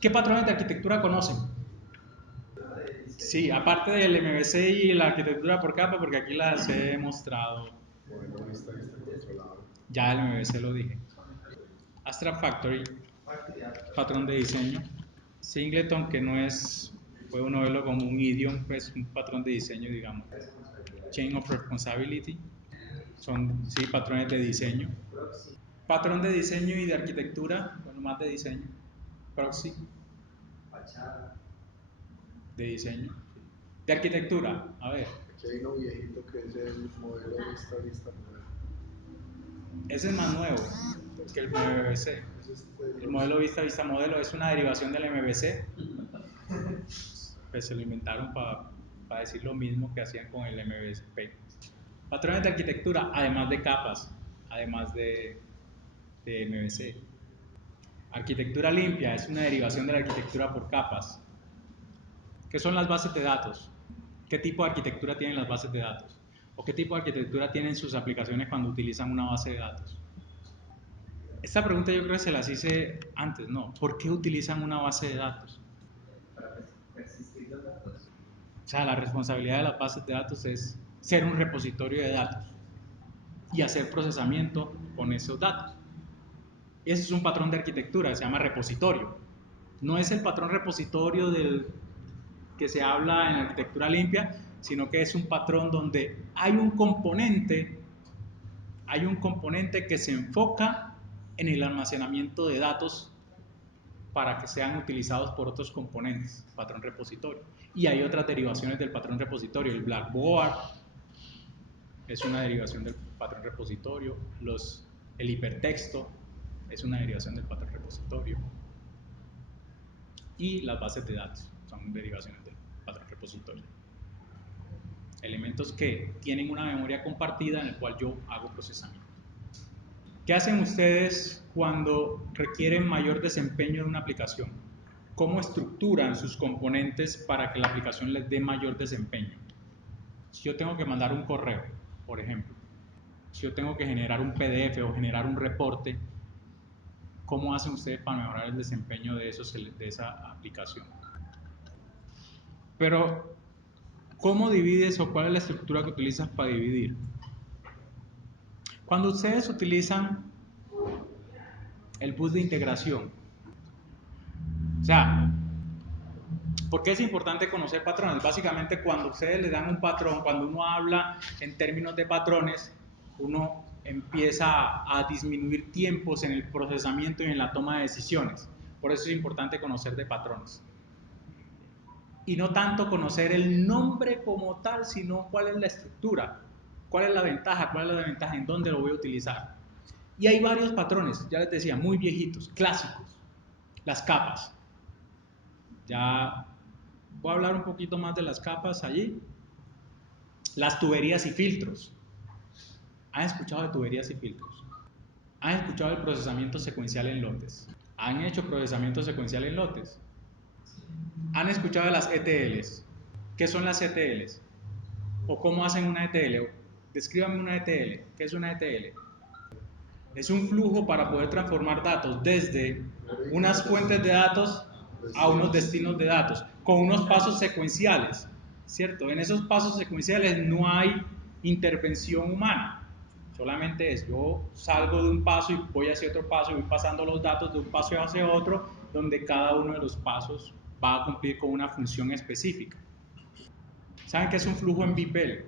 ¿Qué patrones de arquitectura conocen? Sí, aparte del MVC y la arquitectura por capa, porque aquí las he mostrado. Modelo vista controlado. Ya el MVC lo dije. Abstract Factory, patrón de diseño. Singleton, que no es, puede uno verlo como un idioma, pues un patrón de diseño, digamos. Chain of Responsibility, son sí, patrones de diseño. Patrón de diseño y de arquitectura, bueno, más de diseño. Proxy, de diseño. De arquitectura, a ver. Aquí hay uno viejito que es el modelo vista modelo. Ese es más nuevo que el MVC. El modelo vista modelo es una derivación del MVC. Pues se lo inventaron para decir lo mismo que hacían con el MVC. Patrones de arquitectura, además de capas, además de MVC. Arquitectura limpia es una derivación de la arquitectura por capas. ¿Qué son las bases de datos? ¿Qué tipo de arquitectura tienen las bases de datos? ¿O qué tipo de arquitectura tienen sus aplicaciones cuando utilizan una base de datos? Esta pregunta yo creo que se las hice antes, ¿no? ¿Por qué utilizan una base de datos? O sea, la responsabilidad de las bases de datos es ser un repositorio de datos y hacer procesamiento con esos datos. Ese es un patrón de arquitectura, se llama repositorio. No es el patrón repositorio del que se habla en arquitectura limpia, sino que es un patrón donde hay un componente que se enfoca en el almacenamiento de datos para que sean utilizados por otros componentes, patrón repositorio. Y hay otras derivaciones del patrón repositorio, el Blackboard es una derivación del patrón repositorio, el hipertexto es una derivación del patrón repositorio y las bases de datos son derivaciones del patrón repositorio. Elementos que tienen una memoria compartida en el cual yo hago procesamiento. ¿Qué hacen ustedes cuando requieren mayor desempeño de una aplicación? ¿Cómo estructuran sus componentes para que la aplicación les dé mayor desempeño? Si yo tengo que mandar un correo, por ejemplo, si yo tengo que generar un PDF o generar un reporte, ¿cómo hacen ustedes para mejorar el desempeño de esa aplicación? Pero, ¿cómo divides o cuál es la estructura que utilizas para dividir? Cuando ustedes utilizan el bus de integración, o sea, ¿por qué es importante conocer patrones? Básicamente cuando ustedes le dan un patrón, cuando uno habla en términos de patrones, uno empieza a disminuir tiempos en el procesamiento y en la toma de decisiones. Por eso es importante conocer de patrones. Y no tanto conocer el nombre como tal, sino cuál es la estructura, cuál es la ventaja, cuál es la desventaja, en dónde lo voy a utilizar. Y hay varios patrones, ya les decía, muy viejitos, clásicos. Las capas. Ya voy a hablar un poquito más de las capas allí. Las tuberías y filtros. ¿Han escuchado de tuberías y filtros? ¿Han escuchado el procesamiento secuencial en lotes? ¿Han hecho procesamiento secuencial en lotes? ¿Han escuchado de las ETLs? ¿Qué son las ETLs? ¿O cómo hacen una ETL? Descríbame una ETL. ¿Qué es una ETL? Es un flujo para poder transformar datos desde unas fuentes de datos a unos destinos de datos, con unos pasos secuenciales, ¿cierto? En esos pasos secuenciales no hay intervención humana, solamente es yo salgo de un paso y voy hacia otro paso y voy pasando los datos de un paso hacia otro, donde cada uno de los pasos va a cumplir con una función específica. ¿Saben qué es un flujo en BPEL?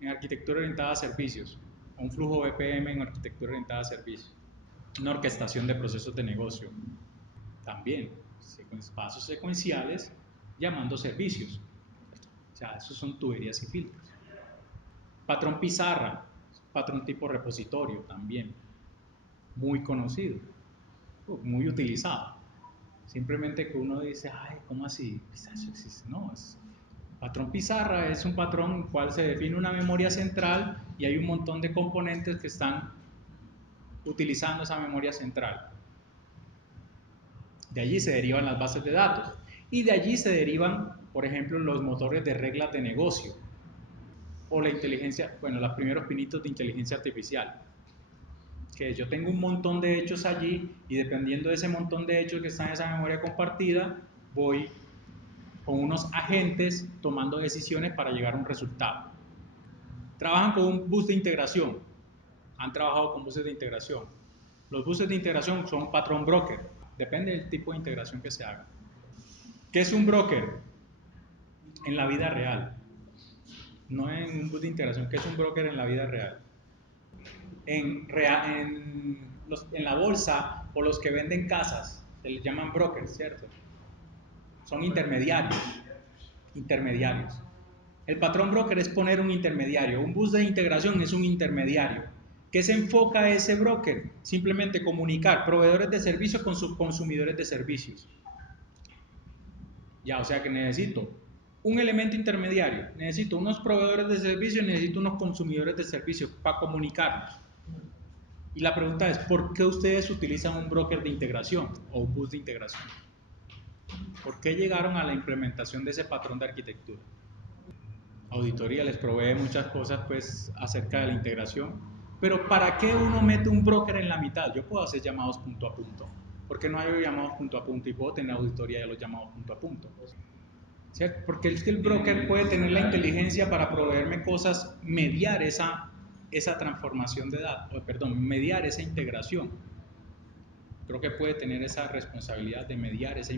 En arquitectura orientada a servicios, o un flujo BPM en arquitectura orientada a servicios, una orquestación de procesos de negocio, también pasos secuenciales llamando servicios, o sea, esos son tuberías y filtros. Patrón pizarra, patrón tipo repositorio también, muy conocido, muy utilizado. Simplemente que uno dice, ay, ¿cómo así? Eso existe. No, patrón pizarra es un patrón en el cual se define una memoria central y hay un montón de componentes que están utilizando esa memoria central. De allí se derivan las bases de datos y de allí se derivan, por ejemplo, los motores de reglas de negocio o la inteligencia, bueno, los primeros pinitos de inteligencia artificial. que yo tengo un montón de hechos allí y dependiendo de ese montón de hechos que están en esa memoria compartida, voy con unos agentes tomando decisiones para llegar a un resultado. Trabajan con un bus de integración, han trabajado con buses de integración. Los buses de integración son un patrón broker, depende del tipo de integración que se haga. ¿Qué es un broker? En la vida real, no en un bus de integración. ¿Qué es un broker en la vida real? En la bolsa o los que venden casas, se les llaman brokers, ¿cierto? Son intermediarios. El patrón broker es poner un intermediario. Un bus de integración es un intermediario. ¿Qué se enfoca a ese broker? Simplemente comunicar proveedores de servicios con sus consumidores de servicios. Ya, o sea que necesito un elemento intermediario, necesito unos proveedores de servicios, necesito unos consumidores de servicios para comunicarlos. Y la pregunta es, ¿por qué ustedes utilizan un broker de integración o un bus de integración? ¿Por qué llegaron a la implementación de ese patrón de arquitectura? Auditoría les provee muchas cosas pues acerca de la integración, pero ¿para qué uno mete un broker en la mitad? Yo puedo hacer llamados punto a punto. ¿Por qué no hay llamados punto a punto y puedo tener auditoría de los llamados punto a punto? ¿Cierto? Porque es que el broker puede tener la inteligencia para proveerme cosas, mediar esa transformación de datos, mediar esa integración. Creo que puede tener esa responsabilidad de mediar esa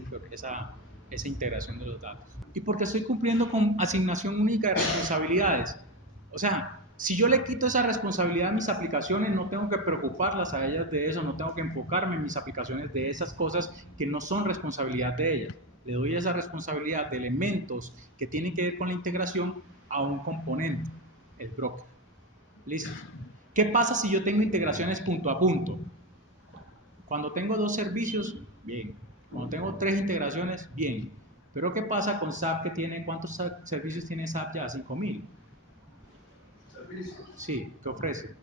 integración de los datos. Y porque estoy cumpliendo con asignación única de responsabilidades. O sea, si yo le quito esa responsabilidad a mis aplicaciones, no tengo que preocuparlas a ellas de eso, no tengo que enfocarme en mis aplicaciones de esas cosas que no son responsabilidad de ellas. Le doy esa responsabilidad de elementos que tienen que ver con la integración a un componente, el broker. ¿Listo? ¿Qué pasa si yo tengo integraciones punto a punto? Cuando tengo dos servicios, bien. Cuando tengo tres integraciones, bien. Pero ¿qué pasa con SAP que tiene, cuántos servicios tiene SAP ya? 5.000. ¿Servicios? Sí, ¿qué ofrece?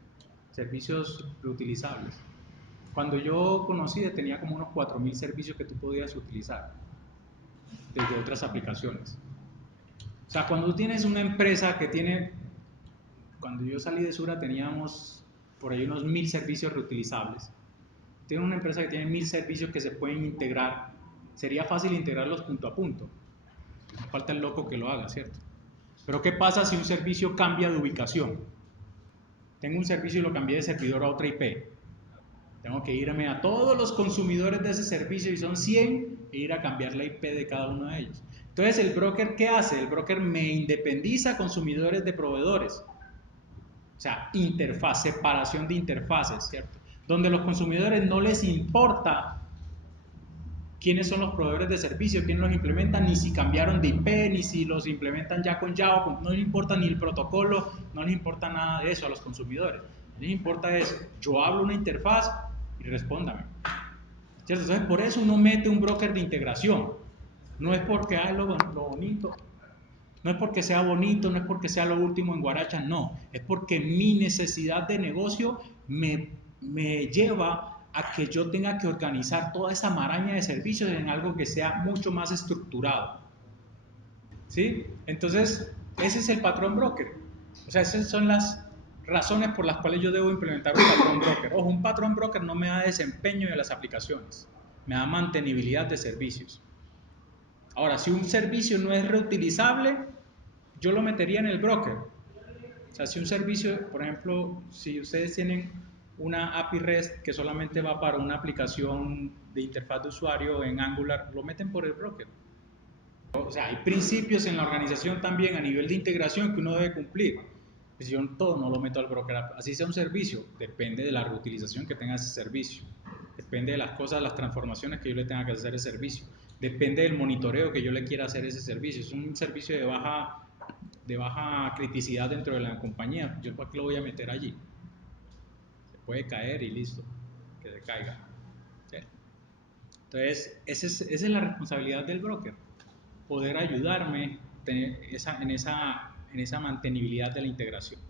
Servicios reutilizables. Cuando yo conocí tenía como unos 4.000 servicios que tú podías utilizar desde otras aplicaciones. O sea, cuando tú tienes una empresa que tiene, cuando yo salí de Sura teníamos por ahí unos 1.000 servicios reutilizables. Tiene una empresa que tiene 1.000 servicios que se pueden integrar, sería fácil integrarlos punto a punto. No falta el loco que lo haga, ¿cierto? Pero ¿qué pasa si un servicio cambia de ubicación? Tengo un servicio y lo cambié de servidor a otra IP. Tengo que irme a todos los consumidores de ese servicio y son 100 e ir a cambiar la IP de cada uno de ellos. Entonces, ¿el broker qué hace? El broker me independiza consumidores de proveedores. O sea, interfaz, separación de interfaces, ¿cierto? Donde a los consumidores no les importa quiénes son los proveedores de servicio, quiénes los implementan, ni si cambiaron de IP, ni si los implementan ya con Java, no les importa ni el protocolo, no les importa nada de eso a los consumidores. Les importa es, yo hablo una interfaz y respóndame. ¿Cierto? Entonces, por eso uno mete un broker de integración. No es porque es lo bonito, no es porque sea bonito, no es porque sea lo último en Guaracha, no. Es porque mi necesidad de negocio me lleva a que yo tenga que organizar toda esa maraña de servicios en algo que sea mucho más estructurado. ¿Sí? Entonces, ese es el patrón broker. O sea, esas son las razones por las cuales yo debo implementar un patrón broker. Ojo, un patrón broker no me da desempeño de las aplicaciones, me da mantenibilidad de servicios. Ahora, si un servicio no es reutilizable, yo lo metería en el broker. O sea, si un servicio, por ejemplo, si ustedes tienen una API REST que solamente va para una aplicación de interfaz de usuario en Angular, lo meten por el broker. O sea, hay principios en la organización también a nivel de integración que uno debe cumplir. Pues yo todo no lo meto al broker, así sea un servicio, depende de la reutilización que tenga ese servicio, depende de las cosas, las transformaciones que yo le tenga que hacer ese servicio, depende del monitoreo que yo le quiera hacer ese servicio. Es un servicio de baja criticidad dentro de la compañía, ¿yo para qué lo voy a meter allí? Se puede caer y listo, que se caiga. ¿Sí? Entonces, esa es la responsabilidad del broker, poder ayudarme en esa mantenibilidad de la integración.